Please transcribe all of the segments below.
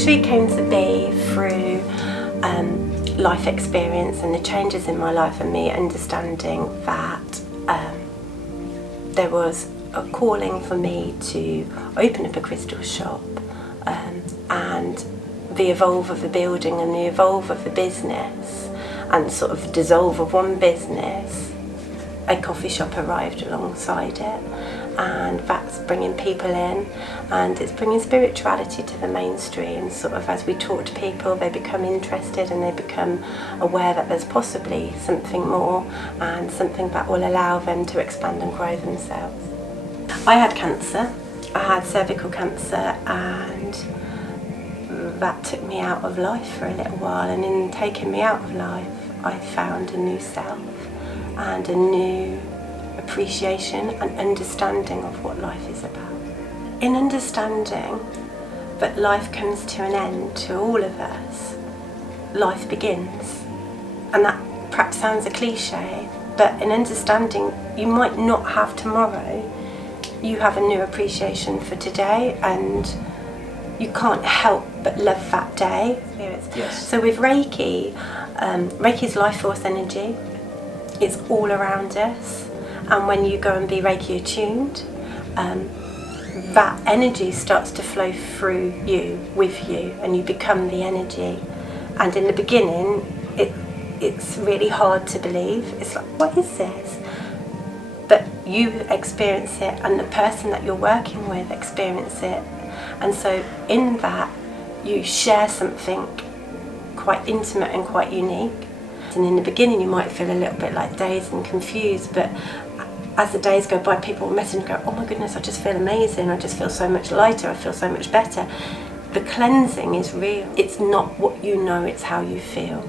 Sanctuary came to be through life experience and the changes in my life, and me understanding that there was a calling for me to open up a crystal shop, and the evolve of the building and the evolve of the business and sort of dissolve of one business, a coffee shop arrived alongside it, and that's bringing people in, and it's bringing spirituality to the mainstream. Sort of as we talk to people, they become interested and they become aware that there's possibly something more and something that will allow them to expand and grow themselves. I had cancer. I had cervical cancer, and that took me out of life for a little while, and in taking me out of life I found a new self and a new appreciation and understanding of what life is about. In understanding that life comes to an end to all of us, life begins. And that perhaps sounds a cliche, but in understanding you might not have tomorrow, you have a new appreciation for today, and you can't help but love that day. Yes. So with Reiki, Reiki is life force energy. It's all around us, and when you go and be Reiki attuned, that energy starts to flow through you, with you, and you become the energy. And in the beginning, it's really hard to believe. It's like, what is this? But you experience it, and the person that you're working with experience it. And so in that, you share something quite intimate and quite unique. And in the beginning, you might feel a little bit like dazed and confused, but as the days go by, people will message and go, oh my goodness, I just feel amazing, I just feel so much lighter, I feel so much better. The cleansing is real. It's not what you know, it's how you feel.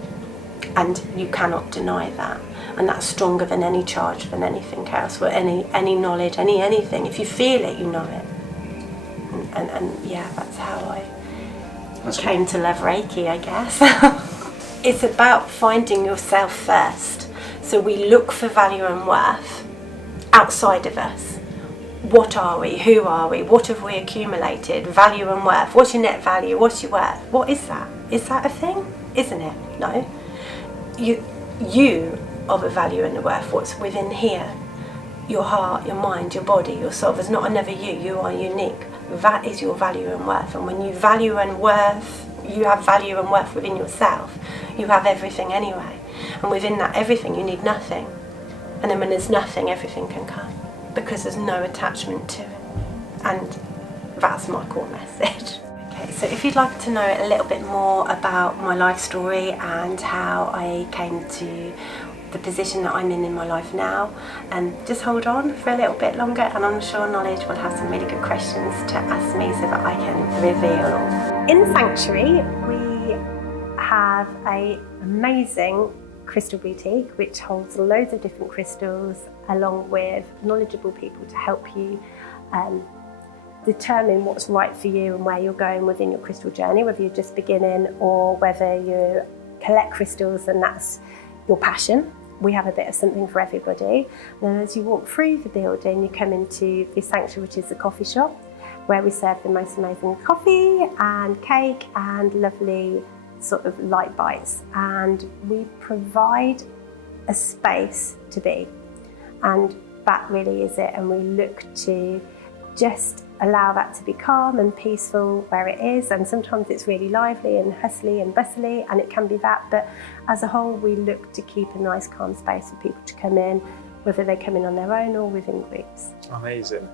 And you cannot deny that. And that's stronger than any charge, than anything else, or any knowledge, anything. If you feel it, you know it. And yeah, that's how I came to love Reiki, I guess. It's about finding yourself first. So we look for value and worth outside of us. What are we? Who are we? What have we accumulated? Value and worth. What's your net value? What's your worth? What is that? Is that a thing? Isn't it? No. You are the value and the worth. What's within here? Your heart, your mind, your body, your soul. There's not another you. You are unique. That is your value and worth. And when you value and worth, you have value and worth within yourself. You have everything anyway. And within that everything, you need nothing. And then when there's nothing, everything can come, because there's no attachment to it. And that's my core message. Okay, so if you'd like to know a little bit more about my life story and how I came to the position that I'm in my life now, just hold on for a little bit longer, and I'm sure Knowledge will have some really good questions to ask me so that I can reveal all. In Sanctuary, we have an amazing crystal boutique which holds loads of different crystals, along with knowledgeable people to help you determine what's right for you and where you're going within your crystal journey, whether you're just beginning or whether you collect crystals and that's your passion. We have a bit of something for everybody. And then as you walk through the building, you come into the Sanctuary, which is the coffee shop, where we serve the most amazing coffee and cake and lovely sort of light bites. And we provide a space to be. And that really is it. And we look to just allow that to be calm and peaceful where it is, and sometimes it's really lively and hustly and bustly, and it can be that, but as a whole we look to keep a nice calm space for people to come in, whether they come in on their own or within groups. Amazing.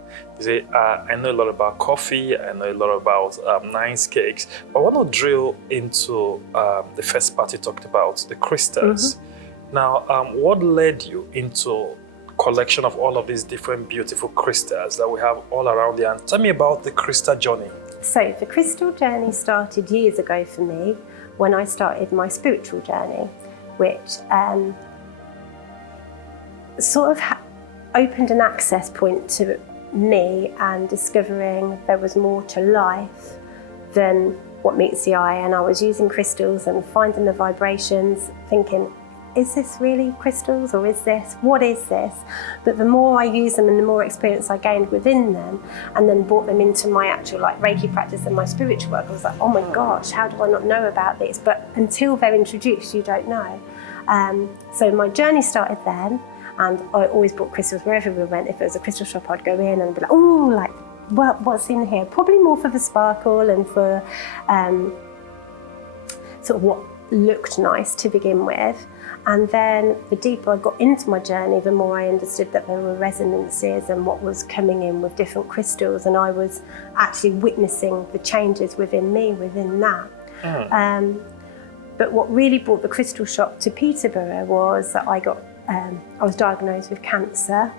I know a lot about coffee, I know a lot about nice cakes, but I want to drill into the first part you talked about, the crystals. Mm-hmm. Now, what led you into collection of all of these different beautiful crystals that we have all around here? And tell me about the crystal journey. So the crystal journey started years ago for me when I started my spiritual journey, which sort of opened an access point to me and discovering there was more to life than what meets the eye. And I was using crystals and finding the vibrations, thinking, is this really crystals, or what is this? But the more I use them and the more experience I gained within them, and then brought them into my actual like Reiki practice and my spiritual work, I was like, oh my gosh, how do I not know about this? But until they're introduced, you don't know. So my journey started then, and I always bought crystals wherever we went. If there was a crystal shop, I'd go in and be like, oh, like, what's in here? Probably more for the sparkle and for sort of what looked nice to begin with. And then the deeper I got into my journey, the more I understood that there were resonances and what was coming in with different crystals, and I was actually witnessing the changes within me within that. But what really brought the crystal shop to Peterborough was that I was diagnosed with cancer,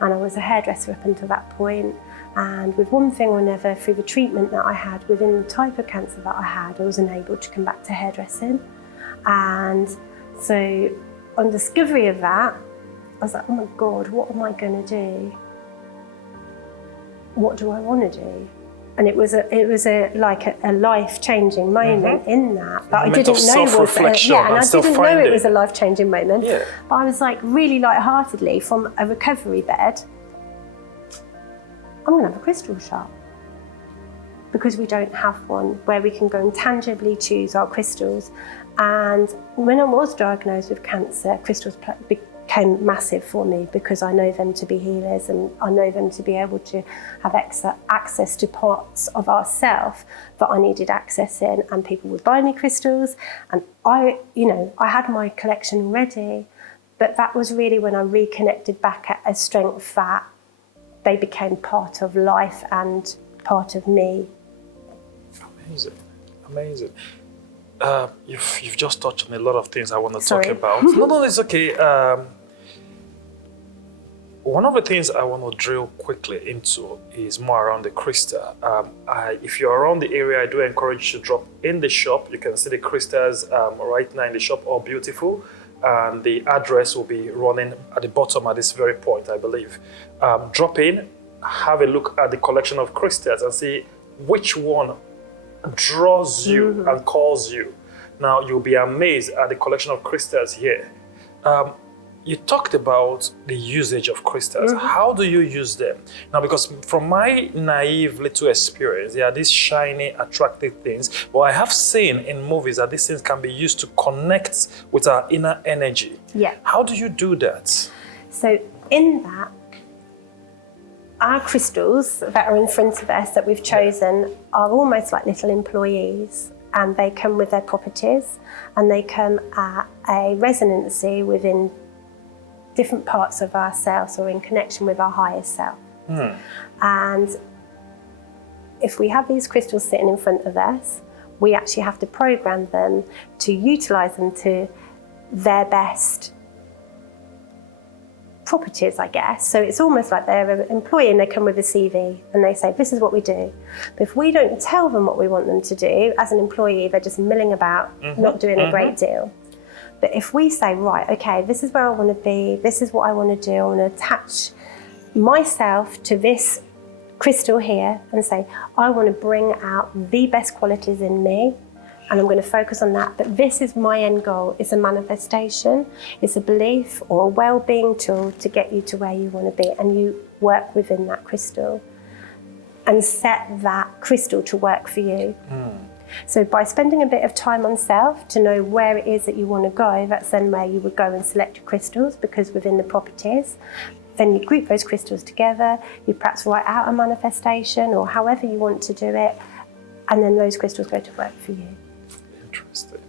and I was a hairdresser up until that point. And with one thing or another, through the treatment that I had within the type of cancer that I had, I was unable to come back to hairdressing. And so on discovery of that, I was like, oh my God, what am I going to do? What do I want to do? And it was a life-changing moment in that. But I didn't know it was a life-changing moment. Yeah. But I was like really lightheartedly from a recovery bed, I'm going to have a crystal shop, because we don't have one where we can go and tangibly choose our crystals. And when I was diagnosed with cancer, crystals became massive for me, because I know them to be healers, and I know them to be able to have access to parts of ourselves that I needed access in, and people would buy me crystals, and I had my collection ready, but that was really when I reconnected back at a strength that they became part of life and part of me. Amazing. You've just touched on a lot of things I want to talk about. No, it's okay. One of the things I want to drill quickly into is more around the crystal. If you're around the area, I do encourage you to drop in the shop. You can see the crystals right now in the shop, all beautiful. And the address will be running at the bottom at this very point, I believe. Drop in, have a look at the collection of crystals and see which one draws you and calls you. Now, you'll be amazed at the collection of crystals here. You talked about the usage of crystals. How do you use them? Now, because from my naive little experience, they are these shiny, attractive things. But I have seen in movies that these things can be used to connect with our inner energy. Yeah. How do you do that? So in that, our crystals that are in front of us that we've chosen are almost like little employees, and they come with their properties, and they come at a resonancy within different parts of ourselves, or in connection with our higher self. And if we have these crystals sitting in front of us, we actually have to program them to utilize them to their best properties, I guess. So it's almost like they're an employee and they come with a CV and they say, this is what we do. But if we don't tell them what we want them to do, as an employee, they're just milling about, not doing a great deal. But if we say, right, okay, this is where I want to be, this is what I want to do, I want to attach myself to this crystal here and say, I want to bring out the best qualities in me, and I'm going to focus on that. But this is my end goal. It's a manifestation, it's a belief or a well-being tool to get you to where you want to be, and you work within that crystal and set that crystal to work for you. So by spending a bit of time on self to know where it is that you want to go, that's then where you would go and select your crystals, because within the properties, then you group those crystals together, you perhaps write out a manifestation or however you want to do it, and then those crystals go to work for you. Interesting.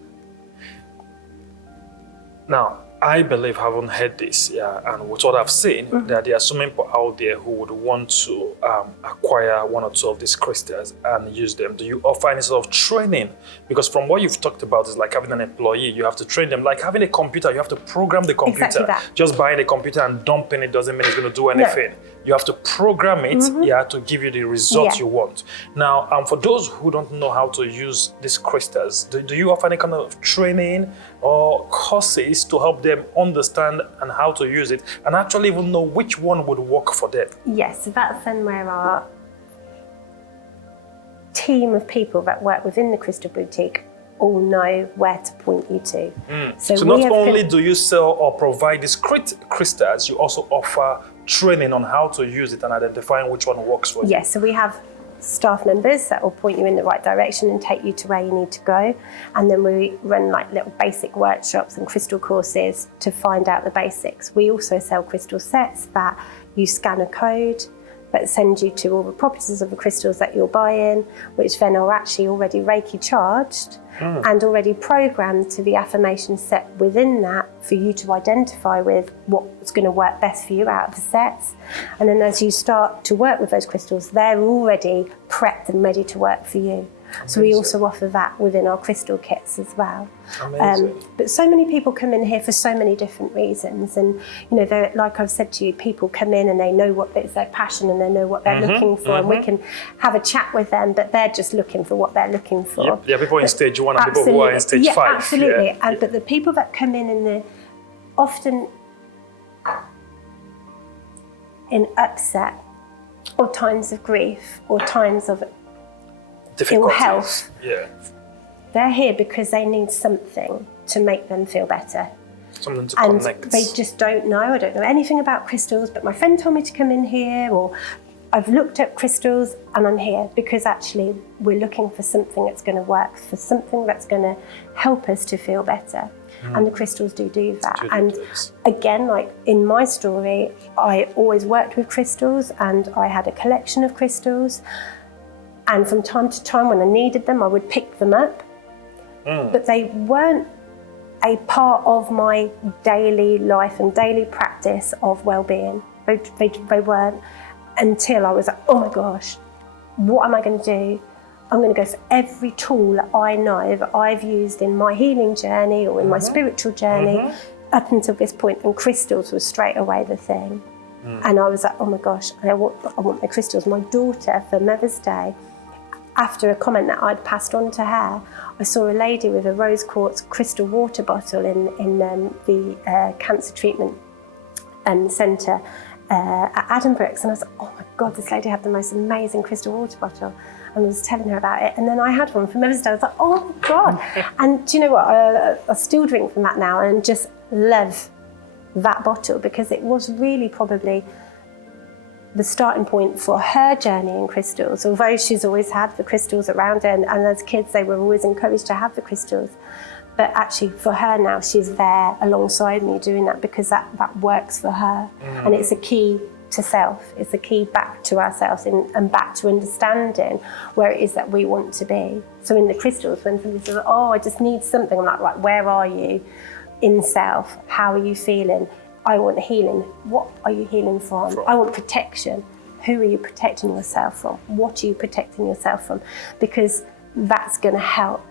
Now, I believe, having heard this, and with what I've seen, that there are so many people out there who would want to acquire one or two of these crystals and use them. Do you offer any sort of training? Because from what you've talked about, is like having an employee, you have to train them. Like having a computer, you have to program the computer. Exactly that. Just buying a computer and dumping it doesn't mean it's going to do anything. No. You have to program it to give you the result you want. Now, for those who don't know how to use these crystals, do you offer any kind of training or courses to help them understand and how to use it, and actually even know which one would work for them? Yes, so that's then where our team of people that work within the Crystal Boutique all know where to point you to. So not only do you sell or provide these crystals, you also offer training on how to use it and identifying which one works for you. Yes, so we have staff members that will point you in the right direction and take you to where you need to go. And then we run like little basic workshops and crystal courses to find out the basics. We also sell crystal sets that you scan a code that send you to all the properties of the crystals that you're buying, which then are actually already Reiki charged and already programmed to the affirmation set within that for you to identify with what's going to work best for you out of the sets. And then as you start to work with those crystals, they're already prepped and ready to work for you. So we also offer that within our crystal kits as well. But so many people come in here for so many different reasons, and you know, like I've said to you, people come in and they know what it's their passion and they know what they're looking for, and we can have a chat with them, but they're just looking for what they're looking for. Yep. Yeah, people in stage 1 and people who are in stage 5. Absolutely. Yeah. But the people that come in the often in upset or times of grief or times of ill health, they're here because they need something to make them feel better. Something to and connect. They just don't know. I don't know anything about crystals, but my friend told me to come in here, or I've looked at crystals and I'm here because actually we're looking for something that's going to work, for something that's going to help us to feel better. And the crystals do that. And again, like in my story, I always worked with crystals and I had a collection of crystals. And from time to time when I needed them, I would pick them up. But they weren't a part of my daily life and daily practice of well-being. They weren't until I was like, oh my gosh, what am I going to do? I'm going to go for every tool that I know that I've used in my healing journey or in my spiritual journey up until this point, and crystals was straight away the thing. And I was like, oh my gosh, I want my crystals. My daughter, for Mother's Day, after a comment that I'd passed on to her, I saw a lady with a rose quartz crystal water bottle in the cancer treatment centre at Addenbrooke's, and I was like, oh my God, this lady had the most amazing crystal water bottle. And I was telling her about it, and then I had one for Mother's Day. I was like, oh my God. And do you know what? I still drink from that now and just love that bottle, because it was really probably the starting point for her journey in crystals. Although she's always had the crystals around her, and as kids they were always encouraged to have the crystals. But actually for her now, she's there alongside me doing that because that works for her. And it's a key to self. It's a key back to ourselves and back to understanding where it is that we want to be. So in the crystals, when somebody says, oh, I just need something, I'm like, right, where are you in self? How are you feeling? I want healing. What are you healing from? I want protection. Who are you protecting yourself from? What are you protecting yourself from? Because that's going to help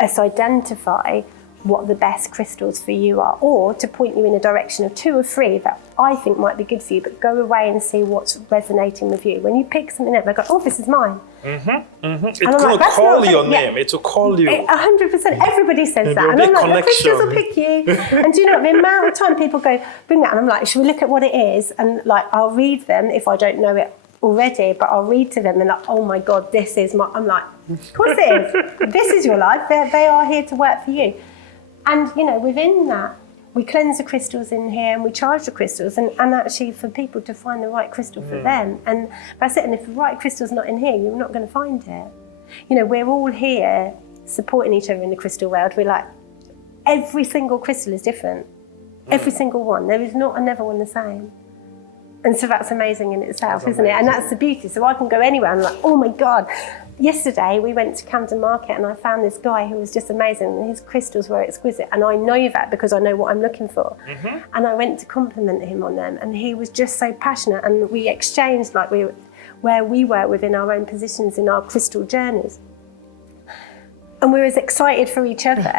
us identify what the best crystals for you are, or to point you in a direction of 2 or 3 that I think might be good for you, but go away and see what's resonating with you. When you pick something up, they go, oh, this is mine. It's going to call your name. It will call you. 100%. Everybody says that. And I'm like, the crystals will pick you. And do you know, the amount of time people go, bring that, and I'm like, should we look at what it is? And like, I'll read them if I don't know it already, but I'll read to them and like, oh my God, this is my, I'm like, of course it is. This is your life. They are here to work for you. And, you know, within that, we cleanse the crystals in here and we charge the crystals, and actually for people to find the right crystal for them. And that's it. And if the right crystal's not in here, you're not going to find it. You know, we're all here supporting each other in the crystal world. We're like, every single crystal is different. Every single one. There is not another one the same. And so that's amazing in itself, isn't it? And that's the beauty. So I can go anywhere and I'm like, oh my God. Yesterday we went to Camden Market and I found this guy who was just amazing, and his crystals were exquisite, and I know that because I know what I'm looking for. And I went to compliment him on them, and he was just so passionate, and we exchanged like where we were within our own positions in our crystal journeys. And we're as excited for each other.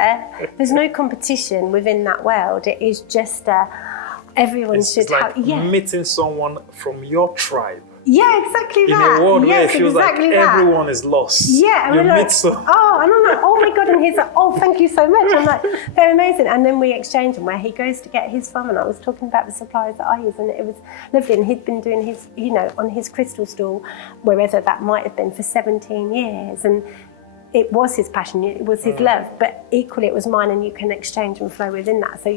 There's no competition within that world. It is just everyone should like have meeting someone from your tribe. Yeah, exactly that. In a world where it feels exactly like everyone is lost. Yeah, and you we're like, oh, and I'm like, oh my God, and he's like, oh, thank you so much. I'm like, they're amazing. And then we exchange them where he goes to get his from, and I was talking about the suppliers that I use, and it was lovely. And he'd been doing his, you know, on his crystal stall, wherever that might have been, for 17 years. And it was his passion, it was his love, but equally it was mine, and you can exchange and flow within that. So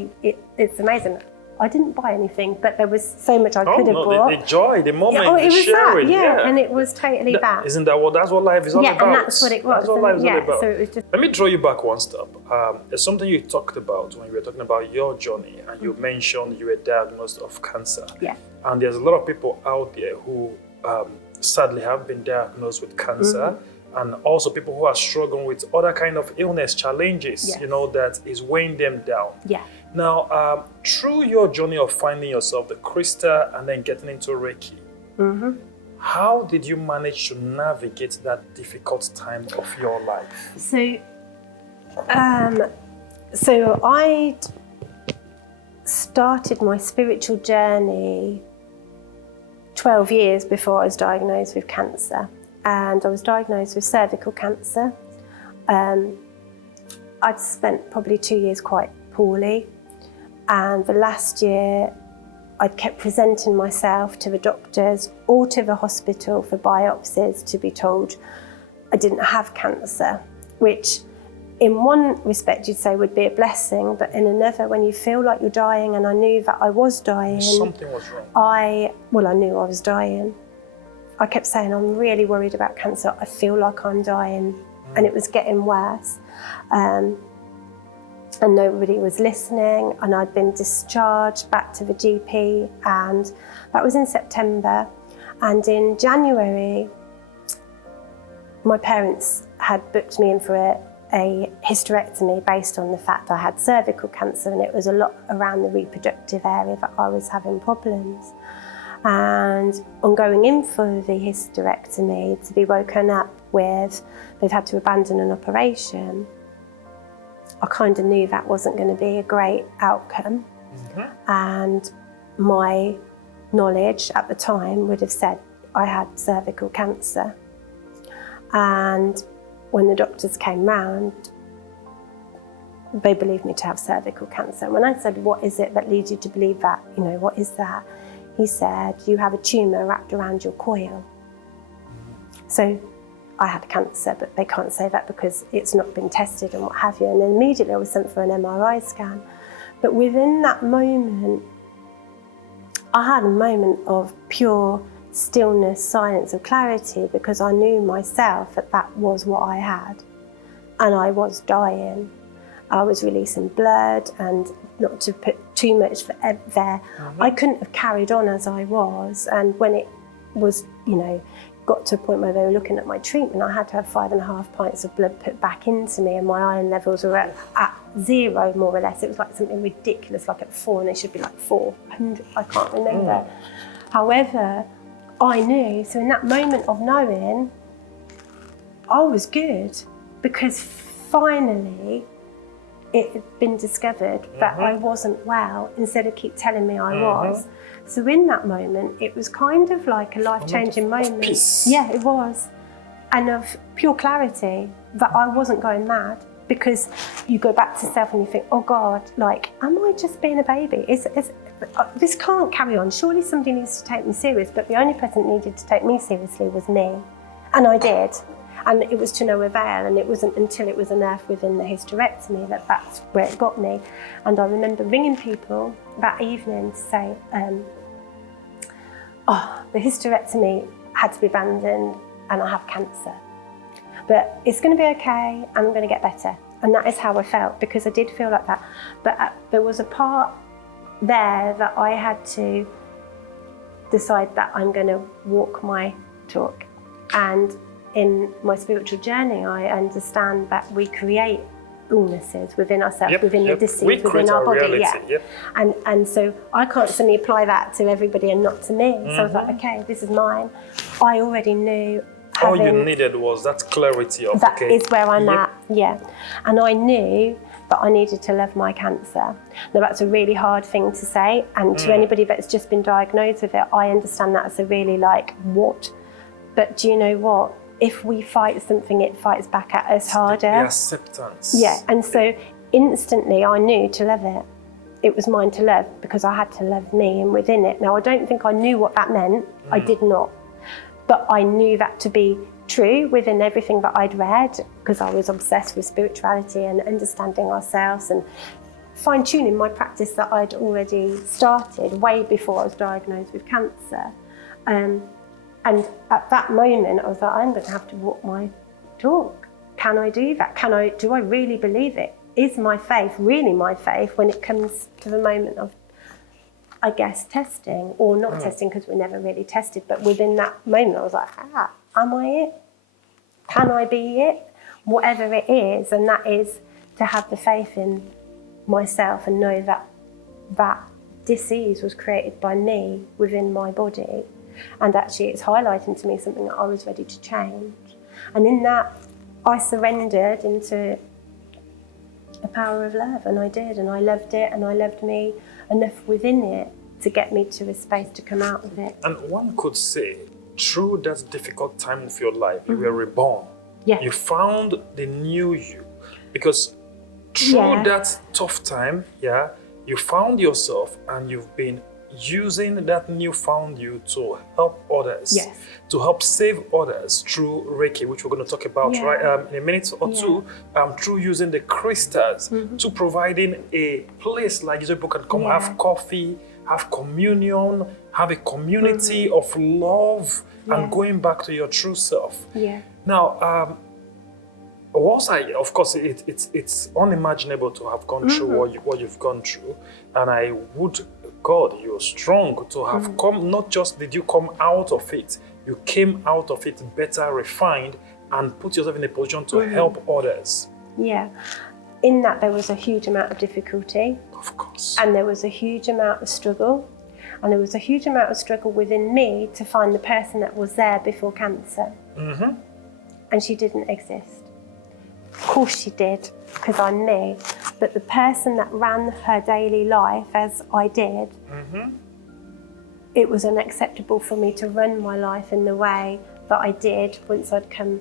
it's amazing. I didn't buy anything, but there was so much I could have bought. The joy, the moment, it was sharing. that, yeah, and it was totally that. Isn't that that's what life is all about? Yeah, and that's what it was. That's what life is all about. So it was just... Let me draw you back one step. There's something you talked about when you were talking about your journey, and you mentioned you were diagnosed of cancer. Yeah. And there's a lot of people out there who sadly have been diagnosed with cancer, and also people who are struggling with other kind of illness challenges, that is weighing them down. Yeah. Now, through your journey of finding yourself, the crystal, and then getting into Reiki, how did you manage to navigate that difficult time of your life? So I started my spiritual journey 12 years before I was diagnosed with cancer, and I was diagnosed with cervical cancer. I'd spent probably 2 years quite poorly, and the last year I'd kept presenting myself to the doctors or to the hospital for biopsies to be told I didn't have cancer, which in one respect you'd say would be a blessing, but in another, when you feel like you're dying, and I knew that I was dying. Something was wrong. I knew I was dying. I kept saying, I'm really worried about cancer. I feel like I'm dying. And it was getting worse. And nobody was listening, and I'd been discharged back to the GP, and that was in September. And in January, my parents had booked me in for a hysterectomy based on the fact I had cervical cancer, and it was a lot around the reproductive area that I was having problems. And on going in for the hysterectomy, to be woken up with they've had to abandon an operation, I kind of knew that wasn't going to be a great outcome. And my knowledge at the time would have said I had cervical cancer. And when the doctors came round, they believed me to have cervical cancer. And when I said, what is it that leads you to believe that? What is that? He said, you have a tumour wrapped around your coil. So I had cancer, but they can't say that because it's not been tested and what have you. And then immediately I was sent for an MRI scan. But within that moment, I had a moment of pure stillness, silence and clarity, because I knew myself that that was what I had. And I was dying. I was releasing blood, and not to put too much there, I couldn't have carried on as I was. And when it was, got to a point where they were looking at my treatment, I had to have 5.5 pints of blood put back into me, and my iron levels were at 0, more or less. It was like something ridiculous, like at 4, and they should be like 400, I can't remember. However, I knew, so in that moment of knowing, I was good, because finally it had been discovered that I wasn't well, instead of keep telling me I was. So in that moment, it was kind of like a life-changing moment. Peace. Yeah, it was. And of pure clarity that I wasn't going mad, because you go back to self and you think, oh God, am I just being a baby? This can't carry on. Surely somebody needs to take me serious. But the only person that needed to take me seriously was me. And I did. And it was to no avail, and it wasn't until it was unearthed within the hysterectomy that that's where it got me. And I remember ringing people that evening to say, the hysterectomy had to be abandoned and I have cancer. But it's going to be okay, and I'm going to get better. And that is how I felt, because I did feel like that. But there was a part there that I had to decide that I'm going to walk my talk. And in my spiritual journey, I understand that we create illnesses within ourselves, within the disease, within our body. Reality, And so I can't suddenly apply that to everybody and not to me. So I was like, okay, this is mine. I already knew. All you needed was that clarity of, that is where I'm at. And I knew that I needed to love my cancer. Now that's a really hard thing to say, and to anybody that's just been diagnosed with it, I understand that as a really what? But do you know what? If we fight something, it fights back at us harder. The acceptance. Yeah, and so instantly I knew to love it. It was mine to love, because I had to love me, and within it. Now I don't think I knew what that meant. I did not. But I knew that to be true within everything that I'd read, because I was obsessed with spirituality and understanding ourselves and fine-tuning my practice that I'd already started way before I was diagnosed with cancer. And at that moment, I was like, I'm going to have to walk my talk. Can I do that? Do I really believe it? Is my faith really my faith when it comes to the moment of, I guess, testing, or not testing, because we never really tested, but within that moment I was like, am I it? Can I be it? Whatever it is, and that is to have the faith in myself and know that that disease was created by me within my body, and actually it's highlighting to me something that I was ready to change. And in that, I surrendered into the power of love, and I did, and I loved it, and I loved me enough within it to get me to a space to come out of it. And one could say, through that difficult time of your life, you were reborn. Yeah. You found the new you, because through that tough time, you found yourself, and you've been using that newfound you to help others, to help save others through Reiki, which we're going to talk about in a minute or two, through using the crystals, to providing a place like people can come have coffee, have communion, have a community of love, and going back to your true self. Now, of course, it's unimaginable to have gone through what you've gone through, and I would, God, you're strong to have come. Not just did you come out of it, you came out of it better, refined, and put yourself in a position to help others. Yeah, in that there was a huge amount of difficulty. Of course. And there was a huge amount of struggle, and there was a huge amount of struggle within me to find the person that was there before cancer. And she didn't exist. Of course she did, because I'm me, but the person that ran her daily life as I did, it was unacceptable for me to run my life in the way that I did once I'd come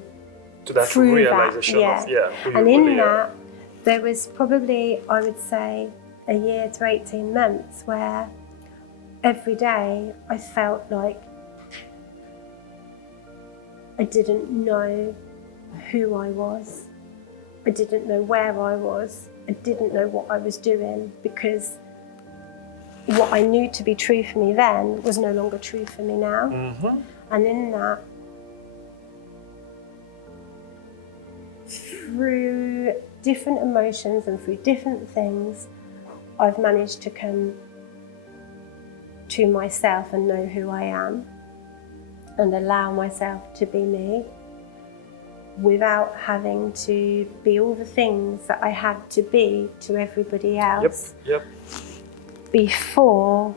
to that through realization that. And in that, there was probably, I would say, a year to 18 months where every day I felt like I didn't know who I was. I didn't know where I was. I didn't know what I was doing, because what I knew to be true for me then was no longer true for me now. And in that, through different emotions and through different things, I've managed to come to myself and know who I am and allow myself to be me, without having to be all the things that I had to be to everybody else. Before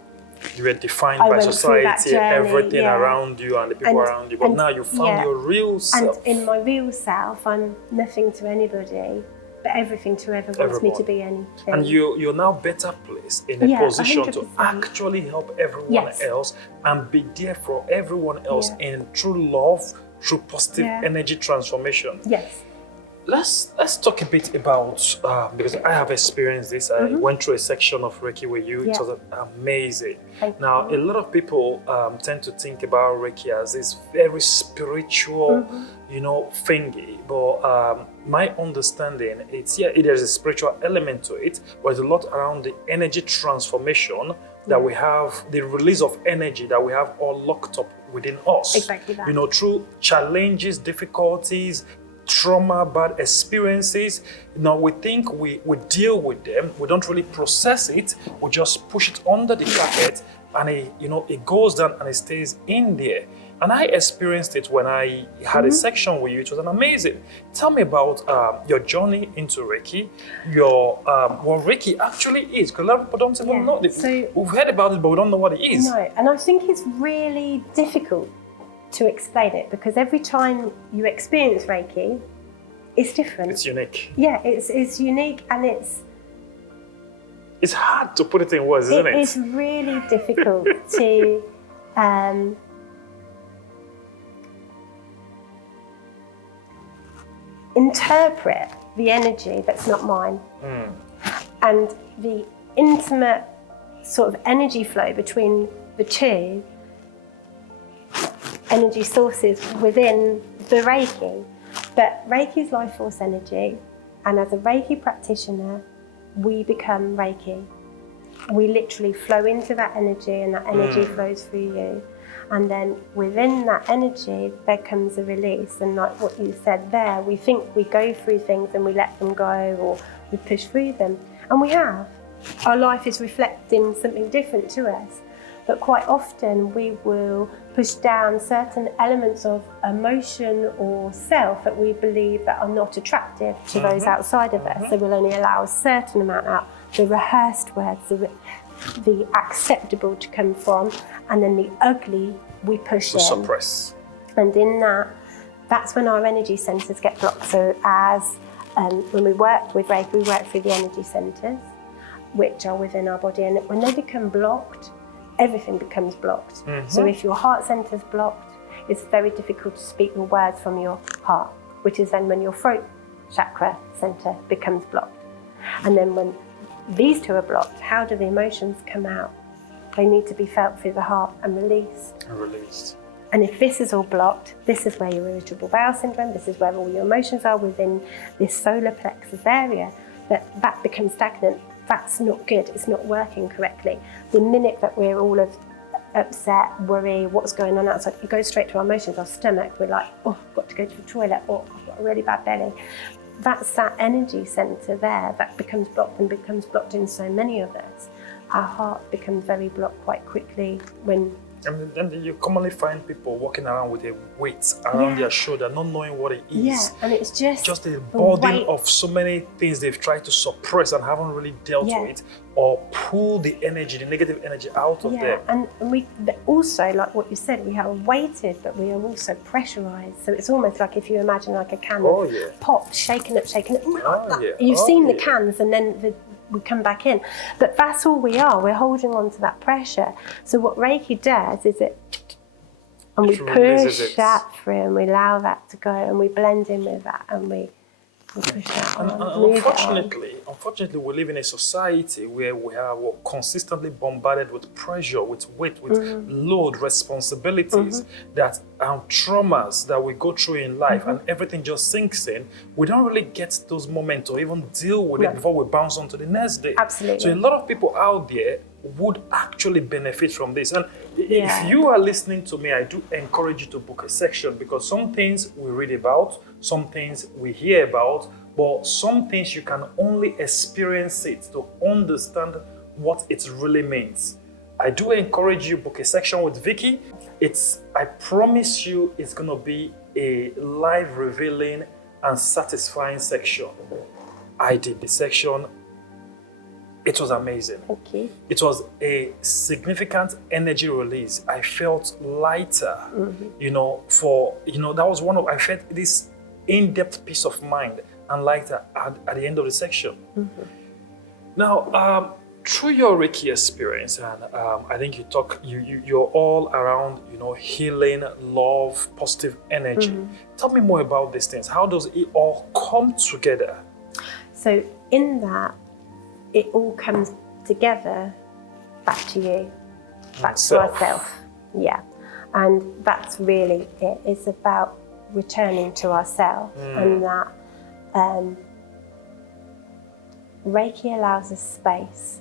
you were defined by society, everything around you and the people around you, but now you found your real self. And in my real self, I'm nothing to anybody, but everything to whoever wants me to be anything. And you're now better placed in a position 100%. To actually help everyone else and be there for everyone else in true love, through positive energy transformation. Let's talk a bit about, because I have experienced this. I went through a section of Reiki with you. It was amazing. Now, a lot of people tend to think about Reiki as this very spiritual, thingy. But my understanding, there's a spiritual element to it, but there's a lot around the energy transformation that we have, the release of energy that we have all locked up within us. Exactly that. Through challenges, difficulties, trauma, bad experiences. Now we think we deal with them, we don't really process it, we just push it under the carpet, and it goes down and it stays in there. And I experienced it when I had a section with you. It was amazing. Tell me about your journey into Reiki, what Reiki actually is, because a lot of people don't even know it. So, we've heard about it, but we don't know what it is. No, and I think it's really difficult to explain it, because every time you experience Reiki, it's different. It's unique. Yeah, it's unique, and it's hard to put it in words, isn't it? It's really difficult to interpret the energy that's not mine, and the intimate sort of energy flow between the two energy sources within for Reiki. But Reiki is life force energy, and as a Reiki practitioner, we become Reiki. We literally flow into that energy, and that energy flows through you. And then within that energy, there comes a release. And like what you said there, we think we go through things and we let them go, or we push through them. And we have. Our life is reflecting something different to us. But quite often we will push down certain elements of emotion or self that we believe that are not attractive to those outside of us. So we'll only allow a certain amount out, the rehearsed words, the acceptable to come from, and then the ugly we push in. Suppress. And in that's when our energy centres get blocked. So as when we work with Reiki, we work through the energy centres, which are within our body. And when they become blocked, everything becomes blocked. So if your heart centre is blocked, it's very difficult to speak the words from your heart, which is then when your throat chakra centre becomes blocked. And then when these two are blocked, how do the emotions come out? They need to be felt through the heart and released. And if this is all blocked, this is where your irritable bowel syndrome, this is where all your emotions are within this solar plexus area, that becomes stagnant. That's not good, it's not working correctly. The minute that we're all upset, worry, what's going on outside, it goes straight to our emotions, our stomach, we're like, oh, I've got to go to the toilet, or I've got a really bad belly. That's that energy centre there that becomes blocked, and becomes blocked in so many of us. Our heart becomes very blocked quite quickly when... And you commonly find people walking around with a weight around their shoulder, not knowing what it is. Yeah, and it's just a burden of so many things they've tried to suppress and haven't really dealt with, or pull the energy, the negative energy out of them. And we also, like what you said, we are weighted, but we are also pressurized. So it's almost like if you imagine like a can of pop, shaken up. You've seen the cans, and then we come back in. But that's all we are. We're holding on to that pressure. So what Reiki does is and we push that through, and we allow that to go, and we blend in with that, and we push that on. Unfortunately, we live in a society where we're consistently bombarded with pressure, with weight, with load, responsibilities, that traumas that we go through in life, and everything just sinks in. We don't really get those moments or even deal with it before we bounce on to the next day. Absolutely. So a lot of people out there would actually benefit from this. And if you are listening to me, I do encourage you to book a section, because some things we read about, some things we hear about, but some things you can only experience it to understand what it really means. I do encourage you, book a section with Vicky. I promise you, it's going to be a life revealing and satisfying section. I did the section. It was amazing. Okay. It was a significant energy release. I felt lighter, that was I felt this in-depth peace of mind and lighter at the end of the section. Now, through your Reiki experience, and I think you're all around, healing, love, positive energy. Tell me more about these things. How does it all come together? So in that, it all comes together back to you, back to ourselves. Yeah. And that's really it. It's about returning to ourselves, and that Reiki allows us space.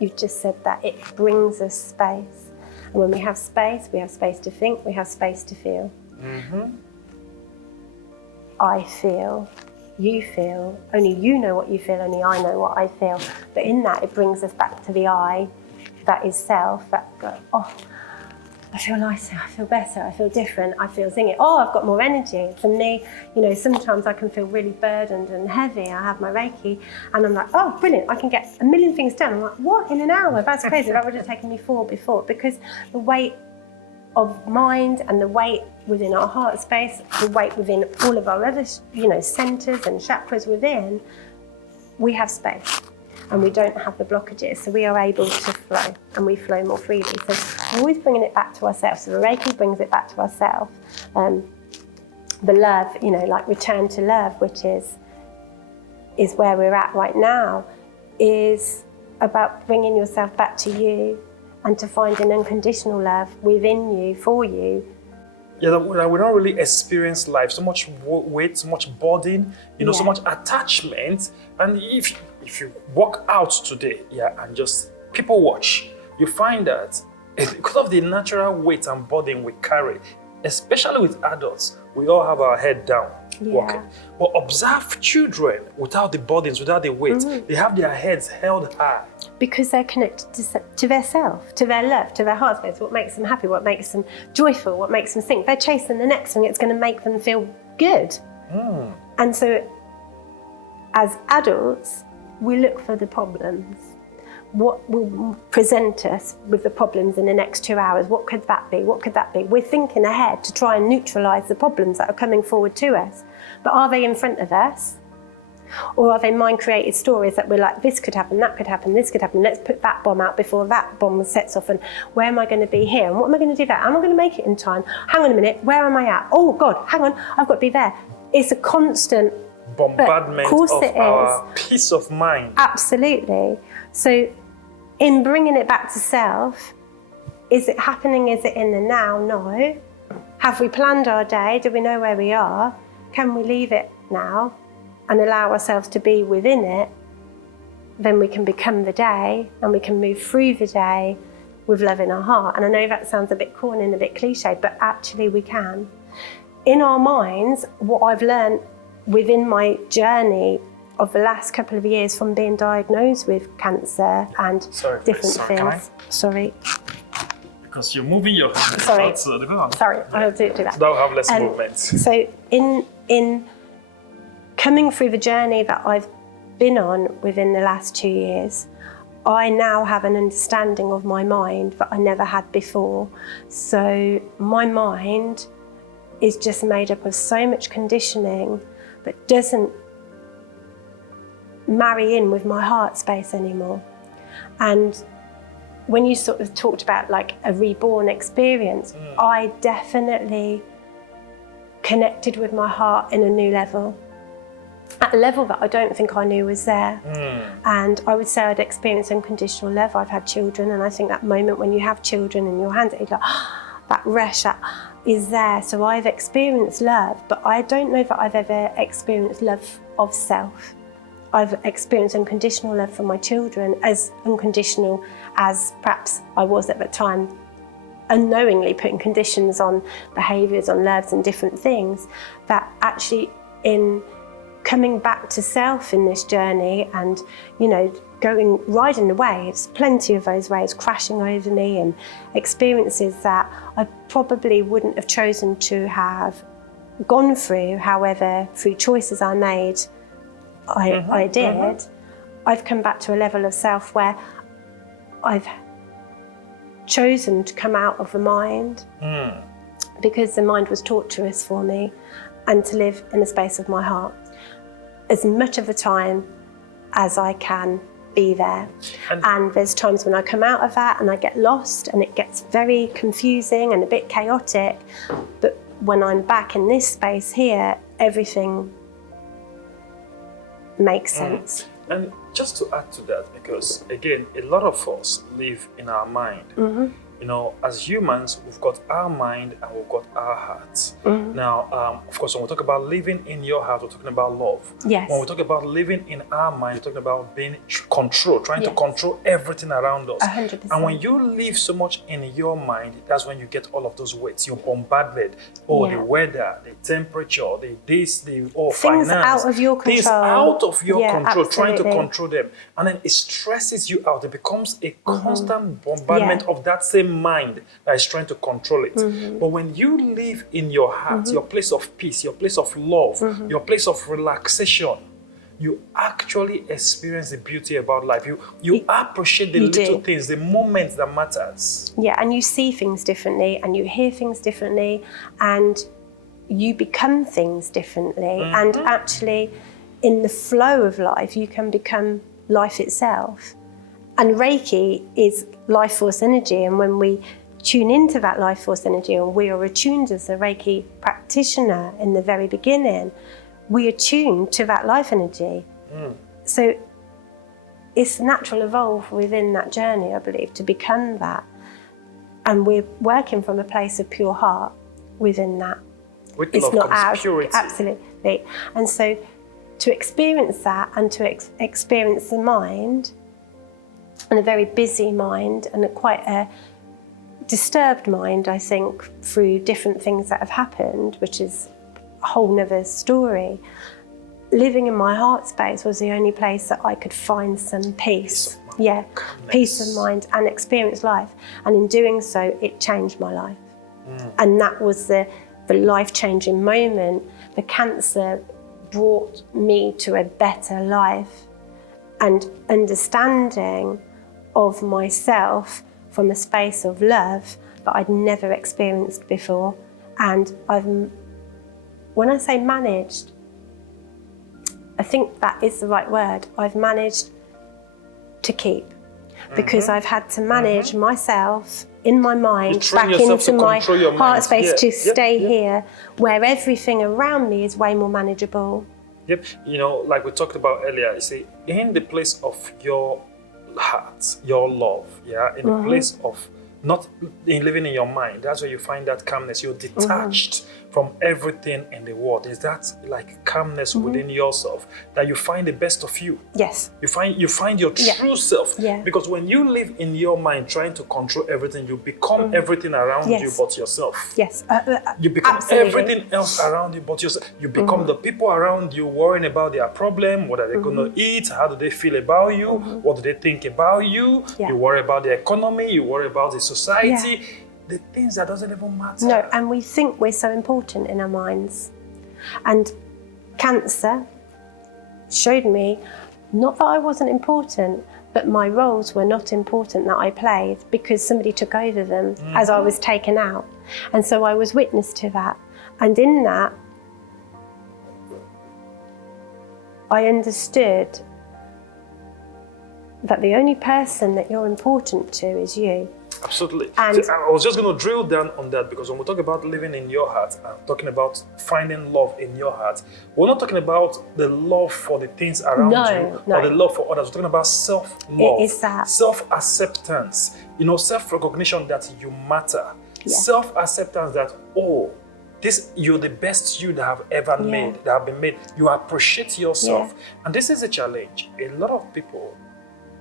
You've just said that. It brings us space. And when we have space to think, we have space to feel. I feel, you feel, only you know what you feel, only I know what I feel. But in that, it brings us back to the I, that is self, that go, oh, I feel lighter, I feel better, I feel different, I feel thinking, oh, I've got more energy. For me, sometimes I can feel really burdened and heavy. I have my Reiki, and I'm like, oh, brilliant, I can get a million things done. I'm like, what, in an hour? That's crazy. That would have taken me 4 before, because the weight of mind and the weight within our heart space, the weight within all of our other, centers and chakras within, we have space and we don't have the blockages. So we are able to flow, and we flow more freely. So we're always bringing it back to ourselves. So the Reiki brings it back to ourselves. The love, like return to love, which is where we're at right now, is about bringing yourself back to you, and to find an unconditional love within you, for you. that we don't really experience life. So much weight, so much burden, so much attachment. And if you walk out today, and just people watch, you find that because of the natural weight and burden we carry, especially with adults, we all have our head down walking. But observe children without the burdens, without the weight. They have their heads held high. Because they're connected to their self, to their love, to their heart space, what makes them happy, what makes them joyful, what makes them think. They're chasing the next thing, it's going to make them feel good. And so as adults, we look for the problems. What will present us with the problems in the next 2 hours? What could that be? What could that be? We're thinking ahead to try and neutralise the problems that are coming forward to us. But are they in front of us? Or are they mind-created stories that we're like, this could happen, that could happen, this could happen, let's put that bomb out before that bomb sets off, and where am I going to be here? And what am I going to do there? Am I going to make it in time? Hang on a minute, where am I at? Oh God, hang on, I've got to be there. It's a constant bombardment of our peace of mind. Absolutely. So in bringing it back to self, is it happening? Is it in the now? No. Have we planned our day? Do we know where we are? Can we leave it now and allow ourselves to be within it? Then we can become the day, and we can move through the day with love in our heart. And I know that sounds a bit corny and a bit cliche, but actually we can. In our minds, what I've learned within my journey of the last couple of years from being diagnosed with cancer and different things. Sorry. Because you're moving your hand. Sorry. Sorry, I'll do that. That'll have less movement. So in coming through the journey that I've been on within the last 2 years, I now have an understanding of my mind that I never had before. So my mind is just made up of so much conditioning that doesn't marry in with my heart space anymore. And when you sort of talked about like a reborn experience, I definitely connected with my heart in a new level, at a level that I don't think I knew was there. And I would say I'd experienced unconditional love. I've had children, and I think that moment when you have children in your hands, it's like, that rush that is there. So I've experienced love, but I don't know that I've ever experienced love of self. I've experienced unconditional love for my children, as unconditional as perhaps I was at the time, unknowingly putting conditions on behaviours, on loves and different things, that actually in coming back to self in this journey and, riding the waves, plenty of those waves crashing over me, and experiences that I probably wouldn't have chosen to have gone through. However, through choices I made, I did. I've come back to a level of self where I've chosen to come out of the mind because the mind was torturous for me, and to live in the space of my heart as much of the time as I can be there. And there's times when I come out of that and I get lost and it gets very confusing and a bit chaotic, but when I'm back in this space here, everything makes sense. And just to add to that, because again, a lot of us live in our mind. As humans, we've got our mind and we've got our hearts. Now, of course, when we talk about living in your heart, we're talking about love. Yes. When we talk about living in our mind, we're talking about being controlled, trying to control everything around us. 100%. And when you live so much in your mind, that's when you get all of those weights. You're bombarded. The weather, the temperature, things finance. out of your control. Things out of your control, absolutely. trying to control them. And then it stresses you out. It becomes a constant bombardment of that same mind that is trying to control it. But when you live in your heart, your place of peace, your place of love, your place of relaxation, you actually experience the beauty about life. You appreciate the little things, the moments that matters. Yeah, and you see things differently, and you hear things differently, and you become things differently. And actually, in the flow of life, you can become life itself. And Reiki is life force energy, and when we tune into that life force energy, and we are attuned as a Reiki practitioner in the very beginning, we are tuned to that life energy. So it's natural evolve within that journey, I believe, to become that. And we're working from a place of pure heart. within that. With It's love not comes ours. purity. Absolutely. And so to experience that and to experience the mind, and a very busy mind and quite a disturbed mind, I think, through different things that have happened, which is a whole nother story. Living in my heart space was the only place that I could find some peace. Yeah, peace of mind and experience life. And in doing so, it changed my life. And that was the life-changing moment. The cancer brought me to a better life and understanding of myself from a space of love that I'd never experienced before. And when I say managed, I think that is the right word. I've managed to keep, because I've had to manage myself in my mind back into my heart space to stay here, where everything around me is way more manageable. Yep, you know, like we talked about earlier, you see, in the place of your heart, your love, in the place of not in living in your mind, that's where you find that calmness. You're detached from everything in the world. Is that like calmness within yourself, that you find the best of you? Yes. You find your true self. Yeah. Because when you live in your mind trying to control everything, you become everything around you but yourself. Yes. You become absolutely. everything else around you but yourself. You become the people around you worrying about their problem, what are they going to eat, how do they feel about you, what do they think about you. Yeah. You worry about the economy, you worry about the society, the things that doesn't even matter. No, and we think we're so important in our minds. And cancer showed me, not that I wasn't important, but my roles were not important that I played, because somebody took over them as I was taken out. And so I was witness to that. And in that, I understood that the only person that you're important to is you. Absolutely. And I was just going to drill down on that, because when we talk about living in your heart and talking about finding love in your heart, we're not talking about the love for the things around you or the love for others. We're talking about self-love, it is that. Self-acceptance, self-recognition that you matter, self-acceptance that, you're the best you that have ever made, that have been made. You appreciate yourself. And this is a challenge. A lot of people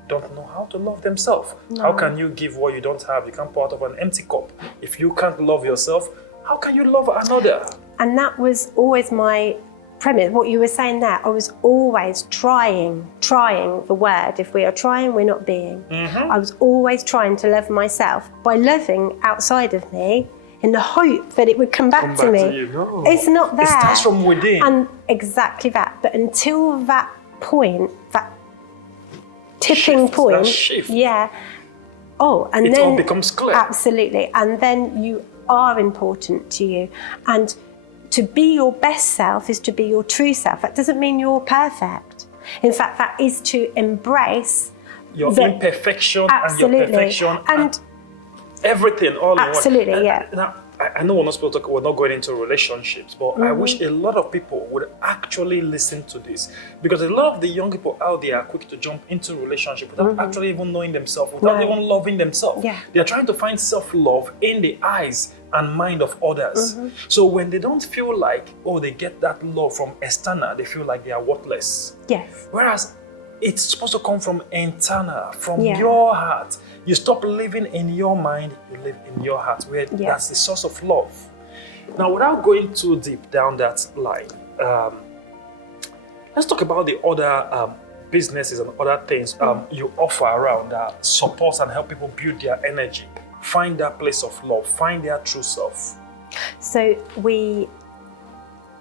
don't know how to love themselves. No. How can you give what you don't have? You can't pour out of an empty cup. If you can't love yourself, how can you love another? And that was always my premise. What you were saying there, I was always trying the word. If we are trying, we're not being. I was always trying to love myself by loving outside of me, in the hope that it would come back to me. No. It's not there. It starts from within. And exactly that. But until that point, that tipping point, that shift. And it then all becomes clear. Absolutely. And then you are important to you. And to be your best self is to be your true self. That doesn't mean you're perfect. In fact, that is to embrace your imperfection and your perfection and everything all in one. Absolutely, Now, I know we're not supposed to talk, we're not going into relationships, but I wish a lot of people would actually listen to this, because a lot of the young people out there are quick to jump into relationship without actually even knowing themselves, without even loving themselves. They're trying to find self-love in the eyes and mind of others. So when they don't feel like, they get that love from external, they feel like they are worthless. Yes. Whereas it's supposed to come from internal, from your heart. You stop living in your mind, you live in your heart, where that's the source of love. Now, without going too deep down that line, let's talk about the other businesses and other things you offer around that supports and help people build their energy, find that place of love, find their true self. So we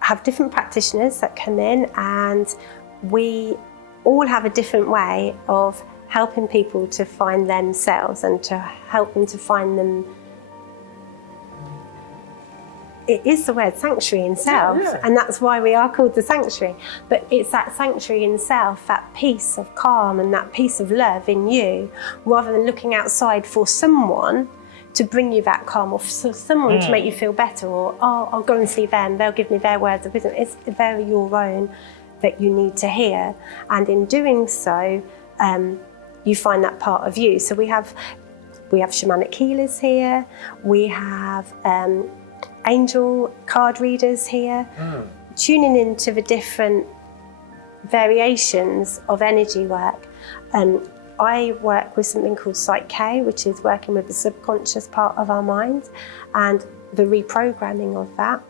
have different practitioners that come in, and we all have a different way of helping people to find themselves and to help them to find them. It is the word sanctuary in self, and that's why we are called the sanctuary. But it's that sanctuary in self, that peace of calm and that peace of love in you, rather than looking outside for someone to bring you that calm, or for someone to make you feel better, or I'll go and see them, they'll give me their words of wisdom. It's very your own that you need to hear, and in doing so, you find that part of you. So we have shamanic healers here. We have angel card readers here, tuning into the different variations of energy work. I work with something called Psych-K, which is working with the subconscious part of our mind and the reprogramming of that.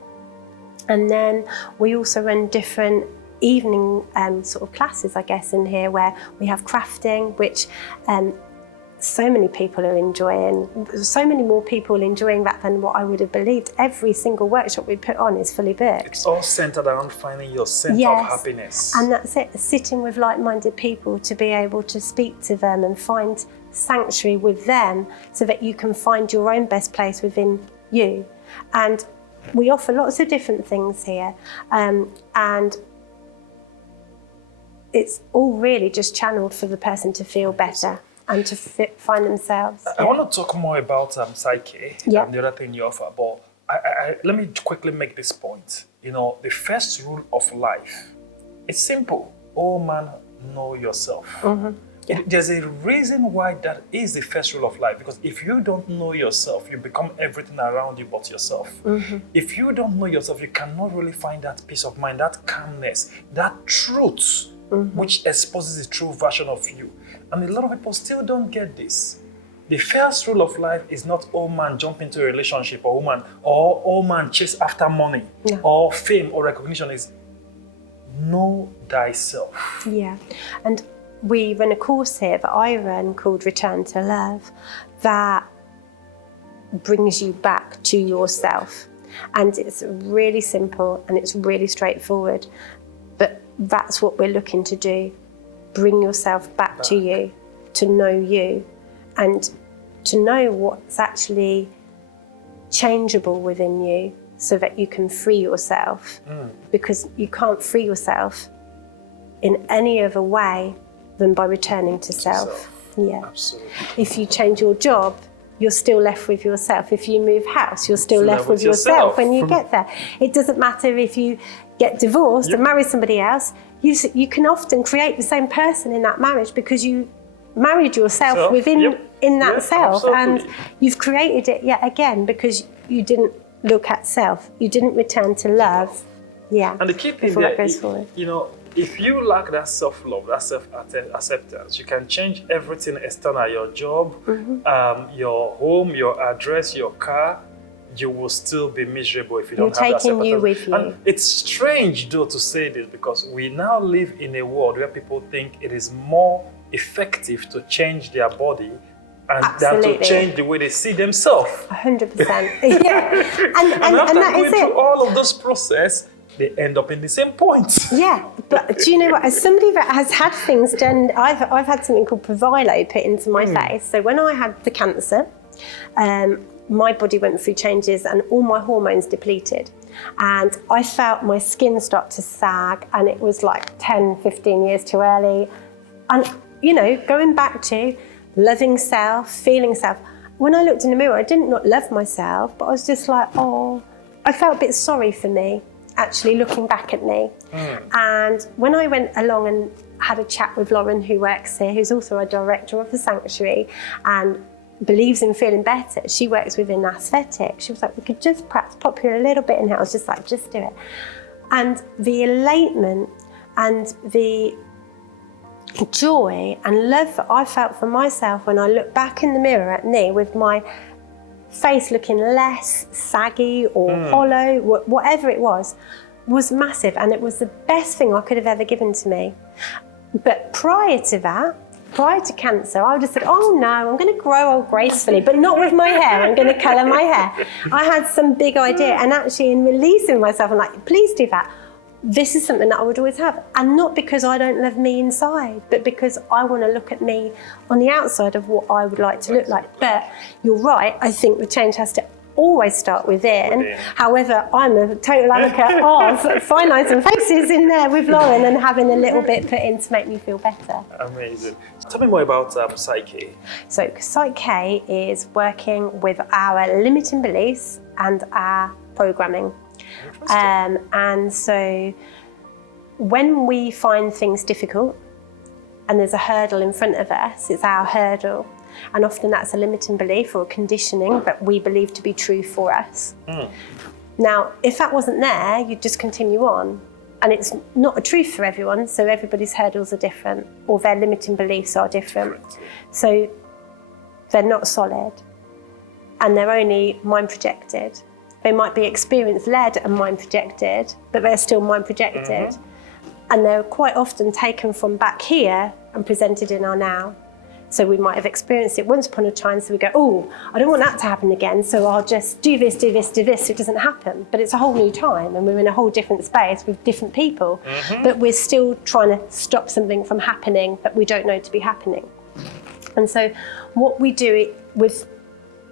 And then we also run different evening sort of classes, I guess, in here, where we have crafting, which so many people are enjoying, so many more people enjoying that than what I would have believed. Every single workshop we put on is fully booked. It's all centered around finding your center of happiness. And that's it, sitting with like-minded people to be able to speak to them and find sanctuary with them so that you can find your own best place within you. And we offer lots of different things here. And it's all really just channeled for the person to feel better and to find themselves. I want to talk more about Psyche and the other thing you offer, but let me quickly make this point. You know, the first rule of life, it's simple. Oh man, know yourself. There's a reason why that is the first rule of life, because if you don't know yourself, you become everything around you but yourself. If you don't know yourself, you cannot really find that peace of mind, that calmness, that truth, which exposes the true version of you. And a lot of people still don't get this. The first rule of life is not all man jump into a relationship or woman, or all man chase after money or fame or recognition. Is know thyself. Yeah. And we run a course here that I run called Return to Love that brings you back to yourself. And it's really simple and it's really straightforward. But that's what we're looking to do. Bring yourself back to you, to know you, and to know what's actually changeable within you so that you can free yourself. Because you can't free yourself in any other way than by returning to self. Yeah. Absolutely. If you change your job, you're still left with yourself. If you move house, you're still left with yourself when you get there. It doesn't matter if you get divorced and marry somebody else. You can often create the same person in that marriage because you married yourself within in that self, and you've created it yet again because you didn't look at self. You didn't return to love. Yeah. And the key thing there, you know, if you lack that self-love, that self-acceptance, you can change everything external, your job, your home, your address, your car, you will still be miserable if you don't have that self-acceptance. You're taking you with you. And it's strange, though, to say this, because we now live in a world where people think it is more effective to change their body than to change the way they see themselves. 100%. Yeah. And after that going is it. through all of this process, they end up in the same point. Yeah, but do you know what? As somebody that has had things done, I've had something called Provilo put into my face. So when I had the cancer, my body went through changes and all my hormones depleted. And I felt my skin start to sag, and it was like 10, 15 years too early. And, you know, going back to loving self, feeling self. When I looked in the mirror, I didn't not love myself, but I was just like, oh, I felt a bit sorry for me, actually looking back at me. And when I went along and had a chat with Lauren, who works here, who's also a director of the sanctuary and believes in feeling better, she works within aesthetics. She was like, we could just perhaps pop you a little bit in here. I was just like, just do it. And the elatement and the joy and love that I felt for myself when I looked back in the mirror at me with my face looking less saggy or hollow, whatever it was massive, and it was the best thing I could have ever given to me. But prior to cancer, I would have said, oh no, I'm going to grow old gracefully, but not with my hair. I'm going to colour my hair. I had some big idea, and actually in releasing myself, I'm like, please do that. This is something that I would always have. And not because I don't love me inside, but because I want to look at me on the outside of what I would like to look like. But you're right, I think the change has to always start within. However, I'm a total advocate of fine lines and faces in there with Lauren and having a little bit put in to make me feel better. Amazing. Tell me more about Psyche. So Psyche is working with our limiting beliefs and our programming. And so when we find things difficult and there's a hurdle in front of us, it's our hurdle, And often that's a limiting belief or a conditioning that we believe to be true for us. Now, if that wasn't there, you'd just continue on. And it's not a truth for everyone, so everybody's hurdles are different, or their limiting beliefs are different. Correct. So they're not solid, and they're only mind projected. They might be experience-led and mind projected, but they're still mind projected. And they're quite often taken from back here and presented in our now. So we might have experienced it once upon a time, so we go, oh, I don't want that to happen again, so I'll just do this, so it doesn't happen. But it's a whole new time, and we're in a whole different space with different people. But we're still trying to stop something from happening that we don't know to be happening. And so what we do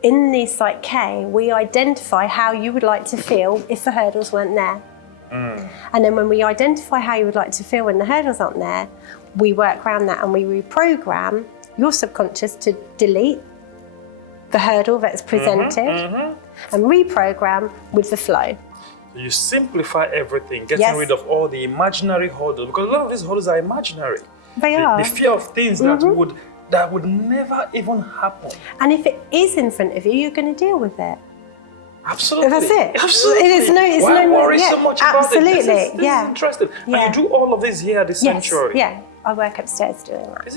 in the Psych K, we identify how you would like to feel if the hurdles weren't there. And then when we identify how you would like to feel when the hurdles aren't there, we work around that and we reprogram your subconscious to delete the hurdle that's presented and reprogram with the flow. You simplify everything, getting rid of all the imaginary hurdles, because a lot of these hurdles are imaginary. They are. The fear of things that would never even happen. And if it is in front of you, you're going to deal with it. Absolutely. That's it. Absolutely. Why worry so much about it? This is interesting. Yeah. And you do all of this here at the sanctuary. Yeah, I work upstairs doing that. This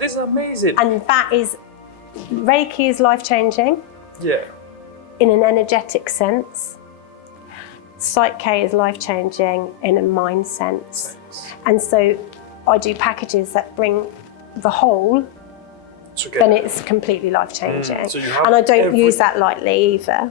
is amazing. And that is, Reiki is life-changing. Yeah. In an energetic sense. Psych K is life-changing in a mind sense. And so I do packages that bring the whole together. Then it's completely life-changing. So and I don't use that lightly either.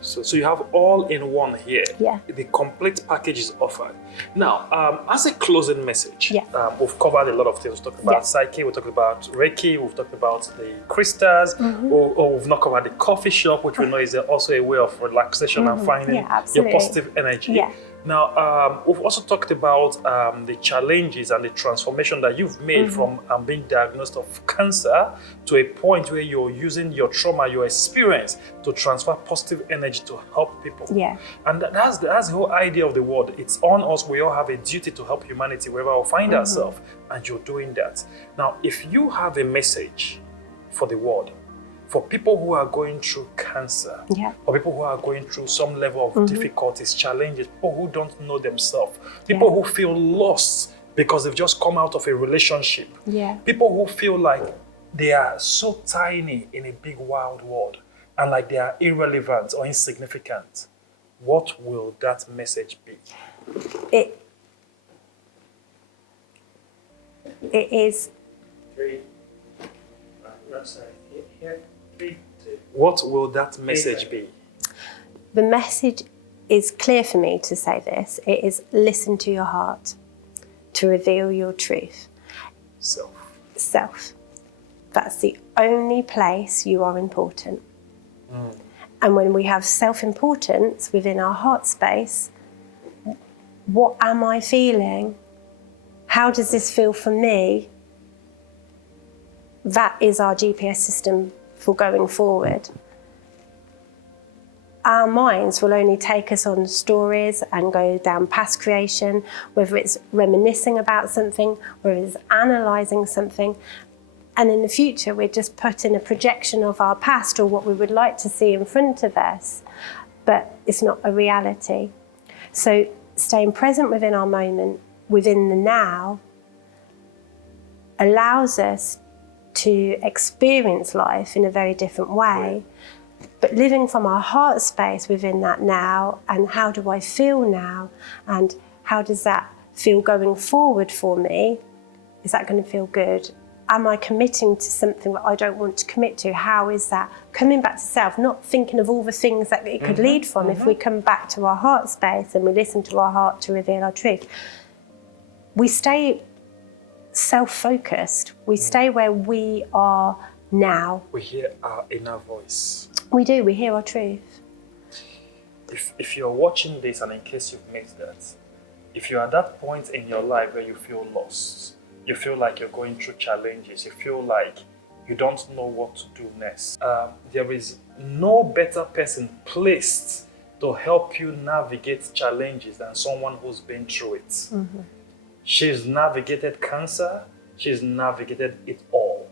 So you have all in one here. Yeah. The complete package is offered. Now, as a closing message, we've covered a lot of things. We've talked about Psyche, we've talked about Reiki, we've talked about the crystals, or we've not covered the coffee shop, which we know is also a way of relaxation and finding your positive energy. Yeah. Now, we've also talked about the challenges and the transformation that you've made from being diagnosed of cancer to a point where you're using your trauma, your experience to transfer positive energy to help people. Yeah. And that's the whole idea of the world. It's on us. We all have a duty to help humanity wherever we find ourselves, and you're doing that. Now, if you have a message for the world, for people who are going through cancer, for people who are going through some level of difficulties, challenges, people who don't know themselves, people who feel lost because they've just come out of a relationship, people who feel like they are so tiny in a big wild world and like they are irrelevant or insignificant, what will that message be? It is... What will that message be? The message is clear for me to say this. It is listen to your heart to reveal your truth. Self. That's the only place you are important. And when we have self-importance within our heart space, what am I feeling? How does this feel for me? That is our GPS system for going forward. Our minds will only take us on stories and go down past creation, whether it's reminiscing about something, whether it's analysing something. And in the future, we're just putting a projection of our past or what we would like to see in front of us, but it's not a reality. So staying present within our moment, within the now, allows us to experience life in a very different way, but living from our heart space within that now, and how do I feel now, and how does that feel going forward for me? Is that going to feel good? Am I committing to something that I don't want to commit to? How is that? Coming back to self, not thinking of all the things that it could lead from. If we come back to our heart space and we listen to our heart to reveal our truth, we stay self-focused. We stay where we are now. We hear our inner voice. We do. We hear our truth. If you're watching this, and in case you've missed that, if you're at that point in your life where you feel lost, you feel like you're going through challenges, you feel like you don't know what to do next, there is no better person placed to help you navigate challenges than someone who's been through it. She's navigated cancer, she's navigated it all.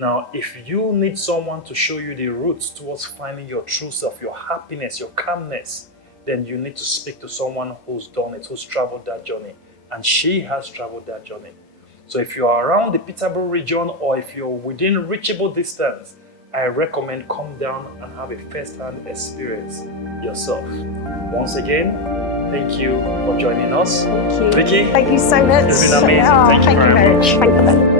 Now, if you need someone to show you the routes towards finding your true self, your happiness, your calmness, then you need to speak to someone who's done it, who's traveled that journey. And she has traveled that journey. So if you're around the Peterborough region or if you're within reachable distance, I recommend come down and have a first-hand experience yourself. Once again, thank you for joining us. Thank you. Vicky, Thank you so much. it's been amazing. Oh, Thank you very much. Thank you.